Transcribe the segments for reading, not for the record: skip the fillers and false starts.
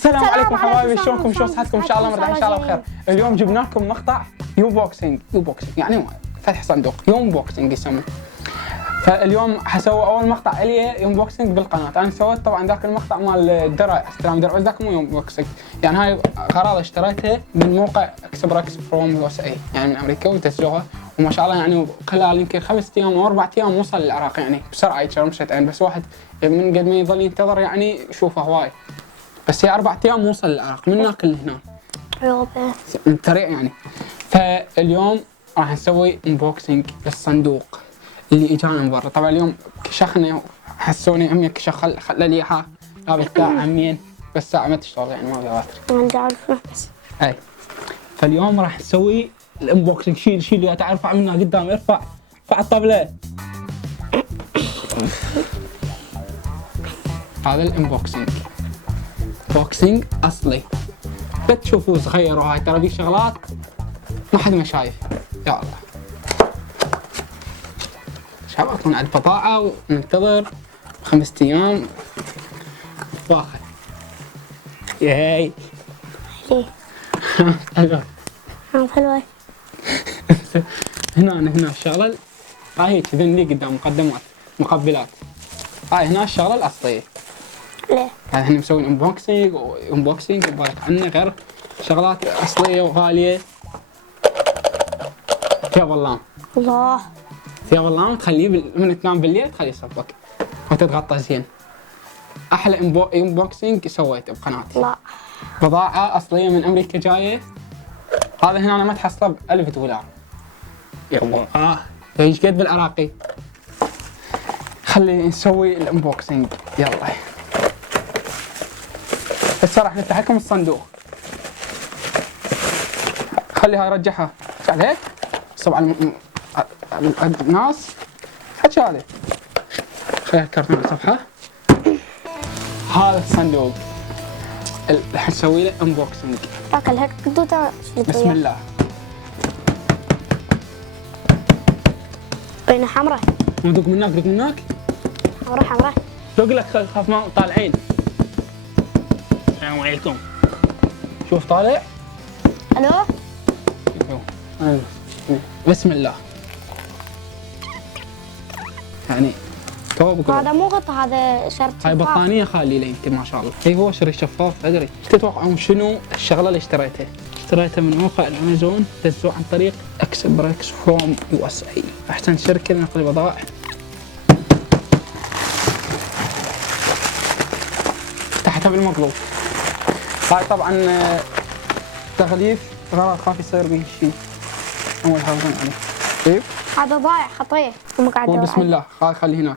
السلام عليكم حبايبي، شلونكم؟ شلون صحتكم؟ ان شاء الله مرتاحين، ان شاء الله بخير. اليوم جبنا لكم مقطع يو بوكسينج يعني فتح صندوق، يوم بوكسينج يسموه. فاليوم حسوي اول مقطع الي يوم بوكسينج بالقناه. انا سويت طبعا ذاك المقطع مال الدرع، استلام درع، بس ذاك مو يوم بوكسينج. يعني هاي غراض اشتريتها من موقع اكسبركس فروم يو اس اي، يعني من امريكا، وتسجلوها وما شاء الله يعني خلال يمكن 5 ايام او 4 ايام وصل للعراق، يعني بسرعه يتشرمشت عين. بس واحد من قد ما يظل ينتظر يعني يشوفه هواي، بس هي 4 ايام وصل للعراق من هناك لهنا. سريع يعني. فاليوم راح نسوي انبوكسينج للصندوق اللي اجانا من برا. طبعا اليوم كشخنا، حسوني عمي كشخ خلى لي اياها لابس ساعه عمين، بس الساعه ما تشتغل يعني ما فيها باتري. ما عارفه بس. اي. فاليوم راح نسوي الانبوكسينج. شيل يا تعال، ارفع منها قدام، ارفع الطبله. هذا الانبوكسينج بوكسينج اصلي، لا تشوفوه صغير وهاي، ترى في شغلات ما حد ما شايف. يا الله شباب، اكون على البضاعة وننتظر 5 ايام واخذ. ياي حلوة. حلوة. هنا الشغلة هاي هيك ذني قدام مقدمات مقبلات. هاي هنا الشغلة الأصلية. ليه؟ هاي احنا مسوين انبوكسينج يبالك عنه غير شغلات أصلية وغالية. ثياب اللام. الله. ثياب اللام تخليه من تنام بالليل تخليه يصفك وتتغطى زين. أحلى انبوكسينج سويته بقناتي. لا. بضاعة أصلية من أمريكا جاية. هذا هنا أنا ما تحصله ب$1000. يلا ايش قد بالعراقي؟ خلي نسوي الانبوكسينج. يلا هسه راح نفتح لكم الصندوق. خلي هاي رجعها عليك، صب على الناس حكي عليه. خلي الكرتون على صفحة. هذا الصندوق راح نسوي له انبوكسينج. اكل هيك قدوته. بسم الله. بين حمراء. دوق منك. حمراء. دوق لك، خاف ما طالعين. السلام عليكم. شوف طالع. الو. بسم الله. يعني توب. هذا مو غطا، هذا شرط شفاف. هاي بطانية خالي لي انت ما شاء الله. اي هو شري شفاف ادري. تتوقعون شنو الشغلة اللي اشتريتها؟ اشتريتها من موقع الامازون، تسوق عن طريق اكسبركس فروم يو اس اي، احسن شركة لنقل البضائع. فتحتها بالمطلوب. هاي طبعا تغليف غلط، خاف يصير به شيء. اول حاجة عليه. طيب. هذا ضايع خطيه وما قاعد ادور. بسم الله. هاي خلي هناك.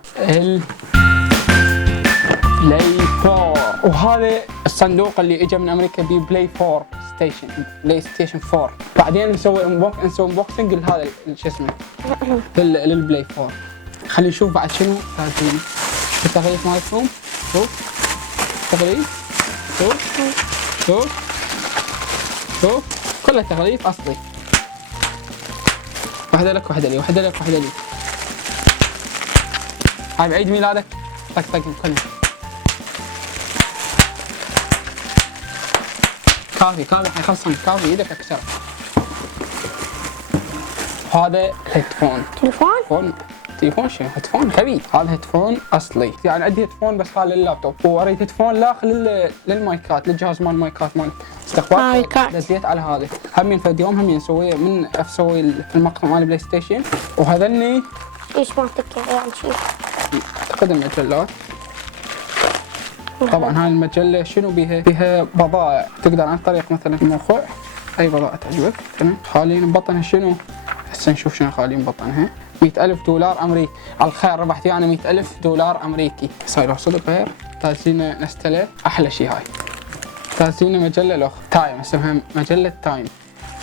بلاي 4. وهذا الصندوق اللي اجى من امريكا بلاي 4 ستيشن، بلاي ستيشن 4. بعدين نسوي انبوكسنج لهذا شو اسمه للبلاي 4. خلينا نشوف بعد شنو لازم التغليف مالتهم. شوف تغليف، شوف كله تغليف اصلي. واحدة لك واحدة لي، واحدة لك واحدة لي. هاي بعيد ميلادك. طق كله. كافي حيخلصن، كافي ايدك اكسر. هذا هيدفون. تليفون شنو؟ هيدفون غبي. هذا هيدفون اصلي، يعني عندي هيدفون بس هذا لللابتوب، واريد هيدفون لاخ للمايكات، للجهاز مال المايكات مال استخبار. دزيت على هذا همين فيديوم همين نسويه من اسوي المقطع مال البلاي ستيشن. وهذني ايش ما تكفي يعني شيء. اعتقد المجلات. طبعا هاي المجله شنو بيها بضائع تقدر عن طريق مثلا موقع اي بضاعه تعجبك. تمام. خالين مبطنها شنو؟ هسه نشوف شنو خالين مبطنها. $100,000 امريكي. على الخير ربحت انا $100,000 امريكي. صاير صدق غير. تازينا نستله احلى شيء. هاي تازينا مجله الاخ تايم، اسمها مجله تايم.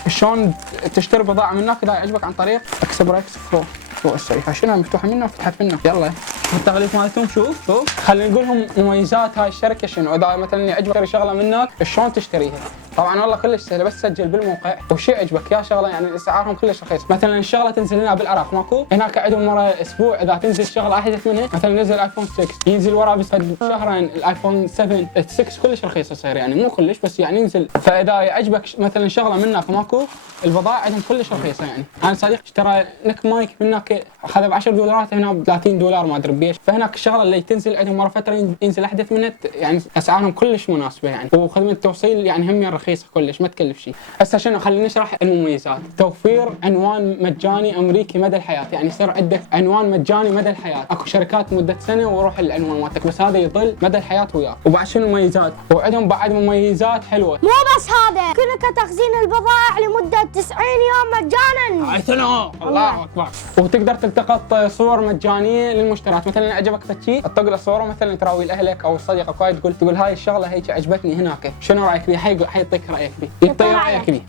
شلون تشتري بضاعه من هناك اذا يعجبك عن طريق اكسبركس فرو اس اي. فشنو مفتوحه منه وفتحت منه. يلا التغليف مالتهم. شوف خلينا نقول لهم مميزات هاي الشركه شنو. اذا مثلا يعجبك شغله منك شلون تشتريها. طبعا والله كلش سهله، بس سجل بالموقع وشي عجبك يا شغله يعني اسعارهم كلش رخيص. مثلا الشغله تنزل لنا بالعراق ماكو، هناك عندهم ورا اسبوع اذا تنزل شغله احدث منها، مثلا نزل ايفون 6 ينزل ورا بس شهرين الايفون 7 6 كلش رخيص يصير، يعني مو كلش بس يعني ينزل. فاذا يعجبك مثلا شغله منك ماكو، البضائع عندهم كلش رخيصه. يعني انا صديق اشترى نك مايك منك اخذها ب 10 دولارات، هنا ب 30 دولار ما ادري بيش. فهناك الشغله اللي تنزل عندهم ورا فتره ينزل احدث منها، يعني اسعارهم كلش مناسبه يعني، وخدمه التوصيل يعني هم رخيصه كلش ما تكلف شيء. هسه شنو خلينا نشرح المميزات. توفير عنوان مجاني امريكي مدى الحياه، يعني يصير عندك عنوان مجاني مدى الحياه. اكو شركات مده سنه وروح العنوان مالتك، بس هذا يضل مدى الحياه وياك. وبعد شنو المميزات؟ وعندهم بعد مميزات حلوه. مو بس هذا، كلك تخزين البضائع لمدة 90 يوم مجانا. اعتناء الله اكبر. وتقدر تلتقط صور مجانيه للمشتريات، مثلا عجبك فشي تطق له صوره مثلا تراوي لاهلك او صديقك وايد، تقول هاي الشغله هيك عجبتني هناك، شنو رايك فيها؟ حيعطيك رايك فيه، يعطي رايك فيه،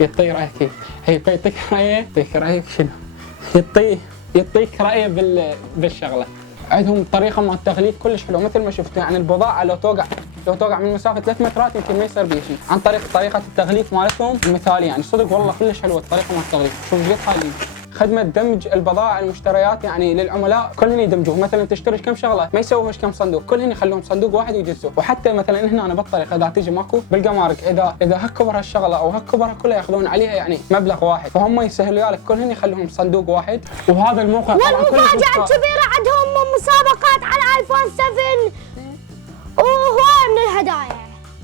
يعطي رايك فيه، هي يعطيك رايه، يعطيك رايك شنو؟ يعطيك رايه بالشغله. عندهم طريقه مال التغليف كلش حلو مثل ما شفت، يعني البضاعه لو توقع من مسافه 3 مترات يمكن ما يصير بيها شيء، عن طريقه التغليف مالتهم المثالي. يعني صدق والله كلش حلوه الطريقه مال التغليف. شوف قد خالين خدمه دمج البضائع المشتريات يعني للعملاء، كلهن يدمجوه. مثلا تشتري كم شغله ما يسووهش كم صندوق، كلهن يخلوهم صندوق واحد ويجلسوه. وحتى مثلا هنا أنا بالطريقه اذا تيجي ماكو بالجمارك، اذا هكبر هالشغله او هكبرها كلها ياخذون عليها يعني مبلغ واحد، فهم يسهلوا لك كلهن يخلوهم صندوق واحد. وهذا الموقع والمفاجاه الكبيره عندهم مسابقات على الايفون 7 وهوايه من الهدايا.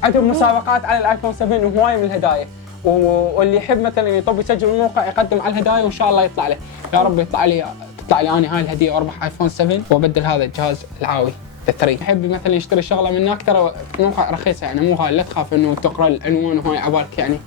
عندهم مسابقات على الايفون 7 وهوايه من الهدايا. واللي يحب مثلا يطب يسجل الموقع يقدم على الهدايا وان شاء الله يطلع له. يا رب يطلع لي انا هاي الهديه واربح ايفون 7 وابدل هذا الجهاز العاوي 3. يحب مثلا يشتري شغله منك ترى موقع رخيص يعني مو غالي، لا تخاف انه تقرا العنوان وهاي عبالك يعني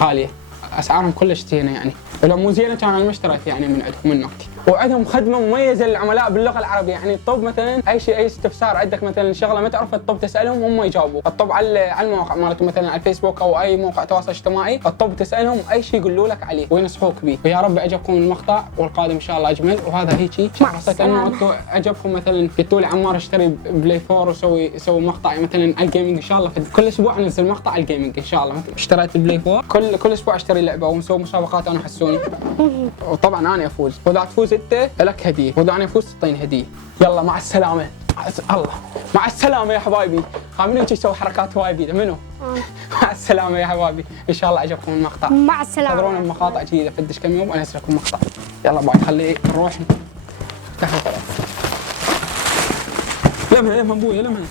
غاليه، اسعارهم كلش زينه يعني. ولو مو زينه كان انا مشتريت يعني من عندهم منك. وعندهم خدمه مميزه للعملاء باللغه العربيه، يعني الطب مثلا اي شيء اي استفسار عندك مثلا شغله ما تعرف الطب تسالهم هم يجاوبوا. الطب على المواقع مالتهم مثلا على الفيسبوك او اي موقع تواصل اجتماعي، الطب تسالهم اي شيء يقولوا لك عليه وينصحوك به. ويا رب عجبكم المقطع والقادم ان شاء الله اجمل. وهذا هيجي حسيت انه انتم عجبكم مثلا قلتوا لي عمار اشتري بلاي 4 وسوي مقطع مثلا على الجيمنج، ان شاء الله كل اسبوع انزل مقطع على الجيمنج ان شاء الله. مثلا اشتريت البلاي 4 كل اسبوع اشتري لعبه ونسوي مسابقات انا حسوني. وطبعا انا افوز، واذا تفوز انت لك هديه، واذا انا افوز تعطيني هديه. يلا مع السلامه. الله مع السلامه يا حبايبي. خامنين تسوي حركات وايد جديده منو؟ مع السلامه يا حبايبي، ان شاء الله عجبكم المقطع. مع السلامه. انتظرونا بمقاطع جديده فدش كم يوم وانزل لكم مقطع. يلا بعد خلي نروح. لمها ابويا لمها.